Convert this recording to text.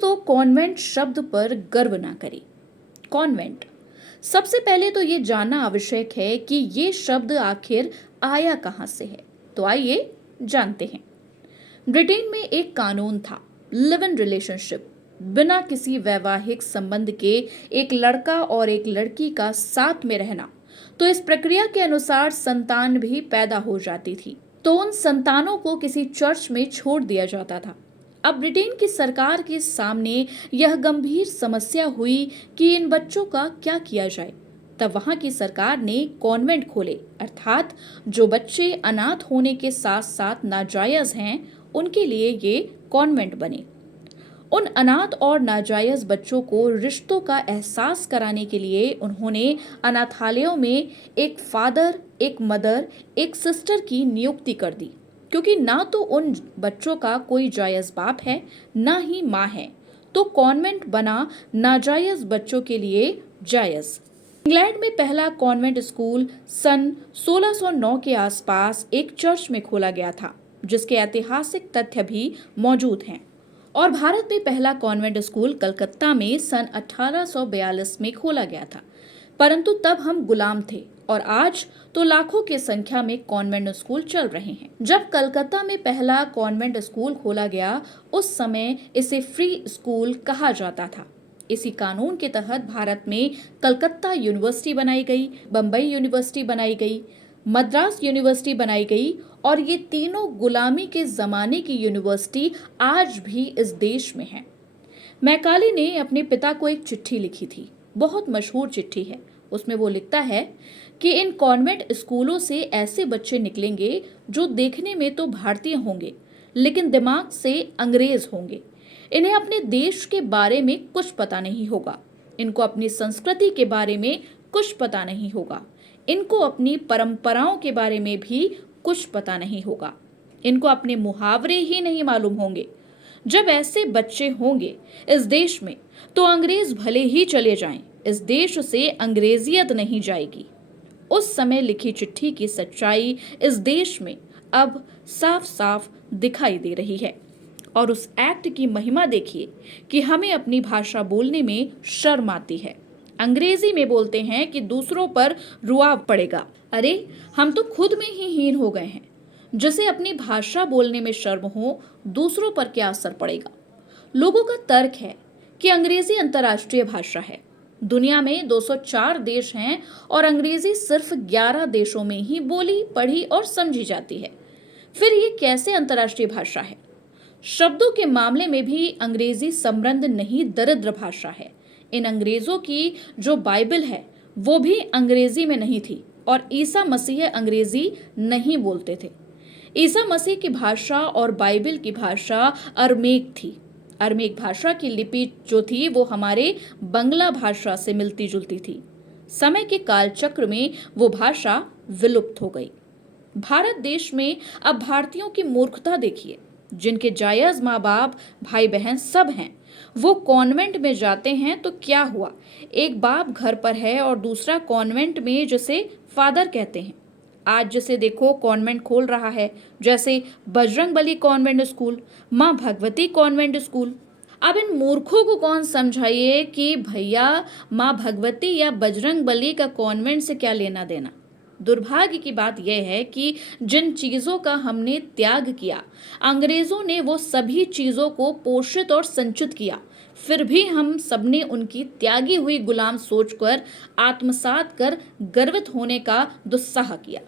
दोस्तों, कॉन्वेंट शब्द पर गर्व ना करें। कॉन्वेंट, सबसे पहले तो ये जानना आवश्यक है कि ये शब्द आखिर आया कहाँ से है। तो आइए जानते हैं। ब्रिटेन में एक कानून था, लिव इन रिलेशनशिप। बिना किसी वैवाहिक संबंध के एक लड़का और एक लड़की का साथ में रहना। तो इस प्रक्रिया के अनुसार संतान भी पैदा हो जाती थी। तो उन संतानों को किसी चर्च में छोड़ दिया जाता था। अब ब्रिटेन की सरकार के सामने यह गंभीर समस्या हुई कि इन बच्चों का क्या किया जाए। तब वहां की सरकार ने कॉन्वेंट खोले, अर्थात जो बच्चे अनाथ होने के साथ साथ नाजायज हैं उनके लिए ये कॉन्वेंट बने। उन अनाथ और नाजायज बच्चों को रिश्तों का एहसास कराने के लिए उन्होंने अनाथालयों में एक फादर, एक मदर, एक सिस्टर की नियुक्ति कर दी, क्योंकि ना तो उन बच्चों का कोई जायज बाप है, ना ही माँ है। तो कॉन्वेंट बना नाजायज बच्चों के लिए जायज। इंग्लैंड में पहला कॉन्वेंट स्कूल सन 1609 के आसपास एक चर्च में खोला गया था, जिसके ऐतिहासिक तथ्य भी मौजूद हैं। और भारत में पहला कॉन्वेंट स्कूल कलकत्ता में सन 1842 में खोला गया था, परंतु तब हम गुलाम थे और आज तो लाखों की संख्या में कॉन्वेंट स्कूल चल रहे हैं। जब कलकत्ता में पहला कॉन्वेंट स्कूल खोला गया, उस समय इसे फ्री स्कूल कहा जाता था। इसी कानून के तहत भारत में कलकत्ता यूनिवर्सिटी बनाई गई, बम्बई यूनिवर्सिटी बनाई गई, मद्रास यूनिवर्सिटी बनाई गई और ये तीनों गुलामी के जमाने की यूनिवर्सिटी आज भी इस देश में है। मैकाले ने अपने पिता को एक चिट्ठी लिखी थी, बहुत मशहूर चिट्ठी है। उसमें वो लिखता है कि इन कॉन्वेंट स्कूलों से ऐसे बच्चे निकलेंगे जो देखने में तो भारतीय होंगे लेकिन दिमाग से अंग्रेज होंगे। इन्हें अपने देश के बारे में कुछ पता नहीं होगा, इनको अपनी संस्कृति के बारे में कुछ पता नहीं होगा, इनको अपनी परंपराओं के बारे में भी कुछ पता नहीं होगा, इनको अपने मुहावरे ही नहीं मालूम होंगे। जब ऐसे बच्चे होंगे इस देश में तो अंग्रेज भले ही चले जाएं, इस देश से अंग्रेजियत नहीं जाएगी। उस समय लिखी चिट्ठी की सच्चाई इस देश में अब साफ साफ दिखाई दे रही है। और उस एक्ट की महिमा देखिए कि हमें अपनी भाषा बोलने में शर्म आती है। अंग्रेजी में बोलते हैं कि दूसरों पर रुआब पड़ेगा। अरे, हम तो खुद में ही हीन हो गए हैं। जिसे अपनी भाषा बोलने में शर्म हो, दूसरों पर क्या असर पड़ेगा। लोगों का तर्क है कि अंग्रेजी अंतर्राष्ट्रीय भाषा है। दुनिया में 204 देश हैं और अंग्रेजी सिर्फ 11 देशों में ही बोली, पढ़ी और समझी जाती है। फिर ये कैसे अंतर्राष्ट्रीय भाषा है। शब्दों के मामले में भी अंग्रेजी समृद्ध नहीं, दरिद्र भाषा है। इन अंग्रेजों की जो बाइबल है वो भी अंग्रेजी में नहीं थी और ईसा मसीह अंग्रेजी नहीं बोलते थे। ईसा मसीह की भाषा और बाइबल की भाषा अरमेक थी। अरमेक भाषा की लिपि जो थी वो हमारे बंगला भाषा से मिलती जुलती थी। समय के कालचक्र में वो भाषा विलुप्त हो गई। भारत देश में अब भारतीयों की मूर्खता देखिए। जिनके जायज माँ बाप, भाई बहन सब हैं, वो कॉन्वेंट में जाते हैं तो क्या हुआ, एक बाप घर पर है और दूसरा कॉन्वेंट में, जिसे फादर कहते हैं। आज जिसे देखो कॉन्वेंट खोल रहा है, जैसे बजरंगबली कॉन्वेंट स्कूल, माँ भगवती कॉन्वेंट स्कूल। अब इन मूर्खों को कौन समझाइए कि भैया माँ भगवती या बजरंगबली का कॉन्वेंट से क्या लेना देना। दुर्भाग्य की बात यह है कि जिन चीजों का हमने त्याग किया, अंग्रेजों ने वो सभी चीजों को पोषित और संचित किया, फिर भी हम सबने उनकी त्यागी हुई गुलाम सोचकर आत्मसात कर गर्वित होने का दुस्साह किया।